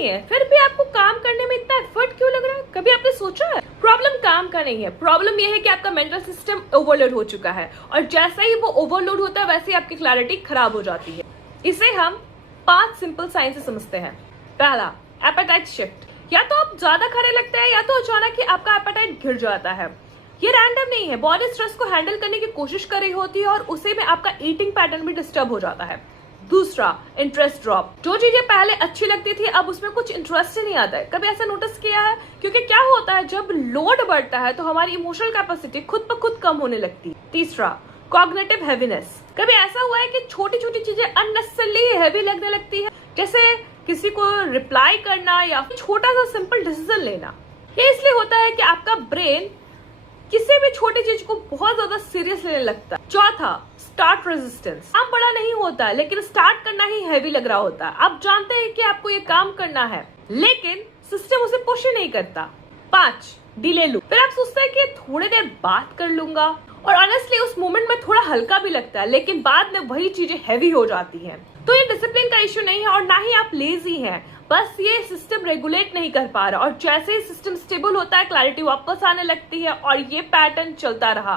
नहीं है, फिर भी आपको काम करने में इतना एफर्ट क्यों लग रहा है? कभी आपने सोचा है? प्रॉब्लम काम का नहीं है, प्रॉब्लम यह है कि आपका मेंटल सिस्टम ओवरलोड हो चुका है और जैसा ही वो ओवरलोड होता है वैसे ही आपकी क्लैरिटी खराब हो जाती है। इसे हम 5 सिंपल साइन से समझते हैं। पहला, एपेटाइट शिफ्ट। या तो आप ज्यादा खाने लगते हैं या तो अचानक ही आपका एपेटाइट गिर जाता है। ये रैंडम नहीं है, बॉडी स्ट्रेस को हैंडल करने की कोशिश कर रही होती है और उसी में आपका ईटिंग पैटर्न भी डिस्टर्ब हो जाता है। दूसरा, इंटरेस्ट ड्रॉप। जो चीजें पहले अच्छी लगती थी अब उसमें कुछ इंटरेस्ट ही नहीं आता है। कभी ऐसा नोटिस किया है? क्योंकि क्या होता है, जब लोड बढ़ता है तो हमारी इमोशनल कैपेसिटी खुद ब खुद कम होने लगती है। तीसरा, कॉग्निटिव हैवीनेस। कभी ऐसा हुआ है कि छोटी छोटी चीजें अननेसेसरली हैवी लगने लगती है, जैसे किसी को रिप्लाई करना या छोटा सा सिंपल डिसीजन लेना। ये इसलिए होता है कि आपका ब्रेन किसी भी छोटी चीज को बहुत ज्यादा सीरियस लेने लगता है। चौथा, स्टार्ट रेजिस्टेंस। काम बड़ा नहीं होता है लेकिन स्टार्ट करना ही हैवी लग रहा होता है। आप जानते हैं कि आपको ये काम करना है लेकिन सिस्टम उसे पुश ही नहीं करता। 5, डिले लूप। फिर आप सोचते हैं कि थोड़ी देर बात कर लूंगा और ऑनेस्टली उस मोमेंट में थोड़ा हल्का भी लगता है लेकिन बाद में वही चीजें हैवी हो जाती हैं। तो ये डिसिप्लिन का इश्यू नहीं है और ना ही आप लेजी हैं, बस ये सिस्टम रेगुलेट नहीं कर पा रहा और जैसे ही सिस्टम स्टेबल होता है क्लैरिटी वापस आने लगती है और ये पैटर्न चलता रहा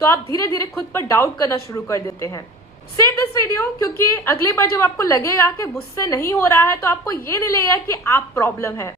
तो आप धीरे धीरे खुद पर डाउट करना शुरू कर देते हैं। सेव दिस वीडियो, क्योंकि अगली बार जब आपको लगेगा कि मुझसे नहीं हो रहा है तो आपको ये नहीं लगेगा कि आप प्रॉब्लम है।